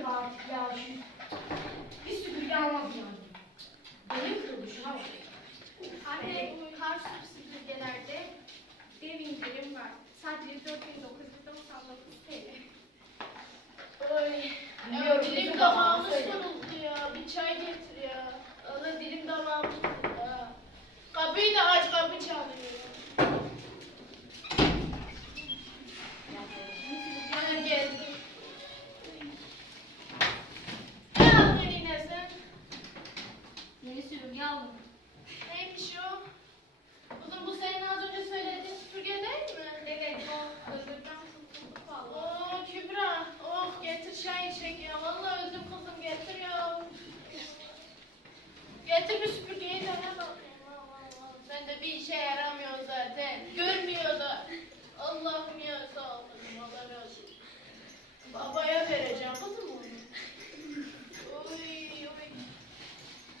kırıldı artık ya şu. Bir süpürge almak yani. Benim kırıldı şuna bak. Anne bu Karsup süpürgelerde dev indirim var. Sadece 4.999 TL. Oy. Ya dilim damağımız soruldu ya. Bir çay getir ya. Allah dilim damağımız soruldu ya. Kapıyı da aç, kapı çalıyor. Bana geldi. Ne aldın yine sen? Yeni süpürge aldım. Neymiş o? Kızım bu senin az önce söylediğin süpürge değil mi? Evet o hazırdan kurtulduk valla. Oo Kübra, oh getir çay içecek ya. Vallahi öldüm kızım, getir ya. Getir bir süpürgeyi dene bakayım. Allah. Ben de bir işe yaramıyor zaten. Görmüyor da. Allah'ım ya sağ ol kızım, Allah razı olsun. Babaya vereceğim kızım onu. Oy oy.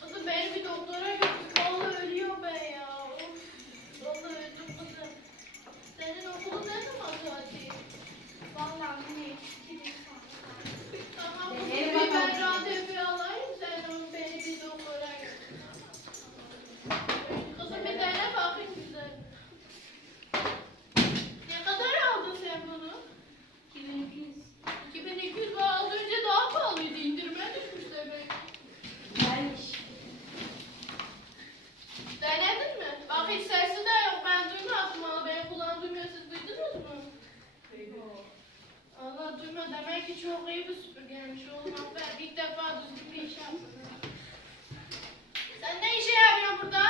Kızım beni bir doktora götür. Vallahi ölüyorum ben ya. Of. Vallahi öldüm kızım. Senin okulun ne zaman tatil? Valla anne 2 gün sonra. Tamam kızım, bir ben randevu alayım, sen onu beni bir doktora götür. Kızım bir dene bakayım güzel. Ne kadar aldın sen bunu? 2200. 2200 bu az önce daha pahalıydı, indirime düşmüş demek. Gelmiş. Denedin mi? Bak hiç sesi de yok, ben duymadım ama benim kulağım duymuyor, siz duydunuz mu? Allah duyma, demek ki çok iyi bir süpürgeymiş oğlum. Aferin, ilk defa düzgün bir iş yaptın. Sen ne işe yarıyorsun burada?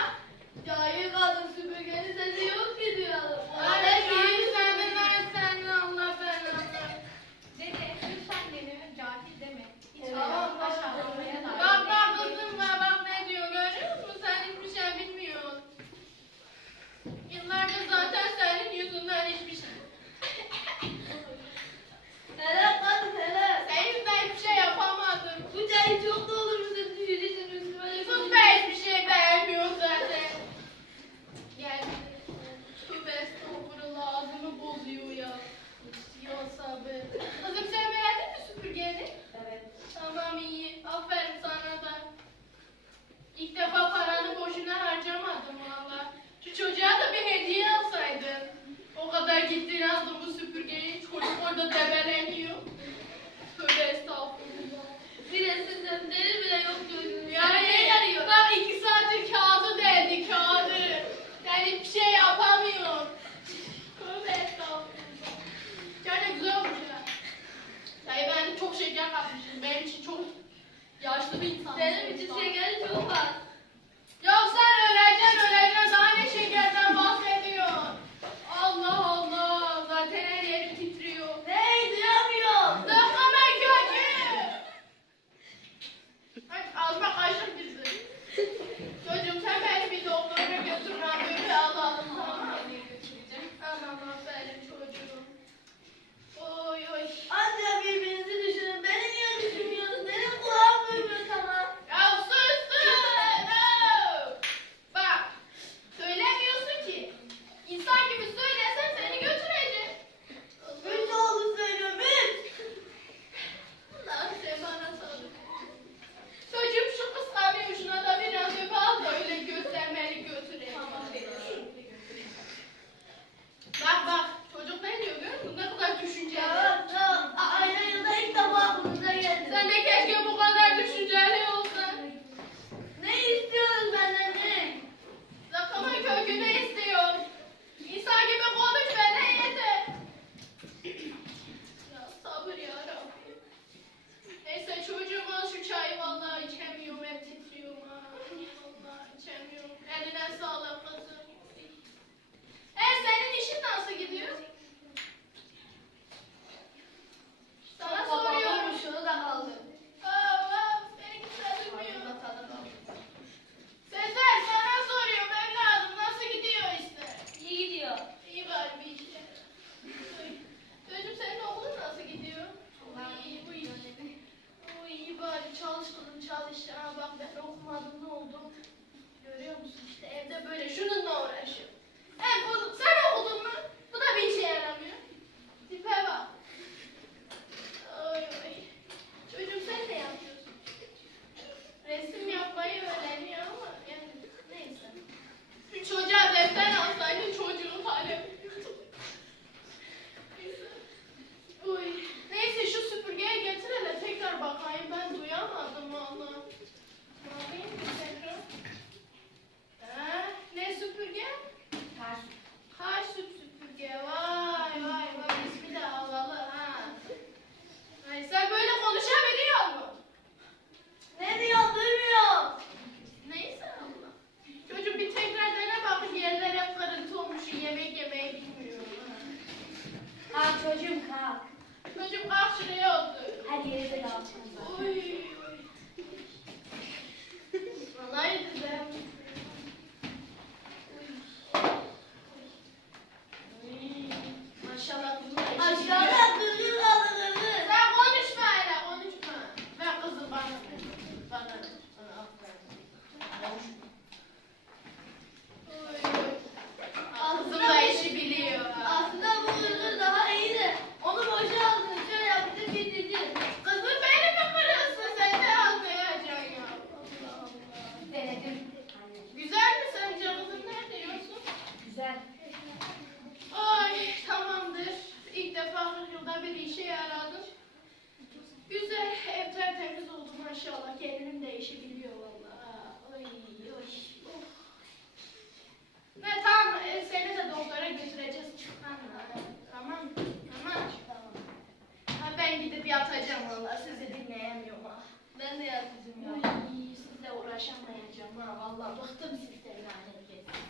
Cahil kadın süpürgenin sesi yok ki diyorum. Hadi iyi sen Allah belanı. Dede lütfen dede cahil deme. Hiç Evet. tamam aşağılamaya da. Bak kızım bak ne diyor, görüyor musun? Sen hiçbir şey bilmiyorsun. Yıllardır zaten senin yüzünden hiçbir şey. Hele kadın hele. Senin yüzünden hiçbir şey yapamadım. Bu çayı çok dolur musun? Düşüreceksin üstüme. Sus be, hiçbir şey beğenmiyor zaten. Gel. Tövbe estağfurullah, ağzımı bozuyor ya. Ya sabır. Kızım sen beğendin mi süpürgeni? Evet. Tamam iyi. Aferin sana da. İlk defa paranı boşuna harcamadım valla. Şu çocuğa da bir hediye alsaydın. O kadar gittin aldın bu süpürgeyi. Çocuk orada debeleniyor. Tövbe estağfurullah. Birisinden deli bile yok gözünün. Ya ne yarıyor? Bak 2 saattir kağıdı deldi kağıdı. Sen hiçbir şey yapamıyorsun. Tövbe estağfurullah. Yani güzel olmuş ya. Dayı ben çok şeker katmışım. Benim için çok yaşlı bir insan. Benim için şekeri çok az. Ya sen öleceksin. Daha ne şekerden bahsediyorsun? Allah Allah. Zaten her yerim titriyor. Hey duyamıyorum. Dökeme kökü. Alma kaşık bizi. Çocuğum sen beni bir doktora götür. Randevu alalım. Tamam mı? Tamam aferin çocuğum. Oy oy. Anca birbirinizi düşünün. Beni niye düşünmüyorsunuz? Benim kulağım duymuyor tamam. Ya sus sus. Maşallah gelinim değişebiliyor vallahi. Ay, oy, of. Ne tamam seni de doktora götüreceğiz. Tamam. Tamam. Ha, ben gidip yatacağım vallahi sizi dinleyemiyorum ha. Ben de yatacağım ya. Ay, sizle uğraşamayacağım ha vallahi bıktım sizden lanet gelsin.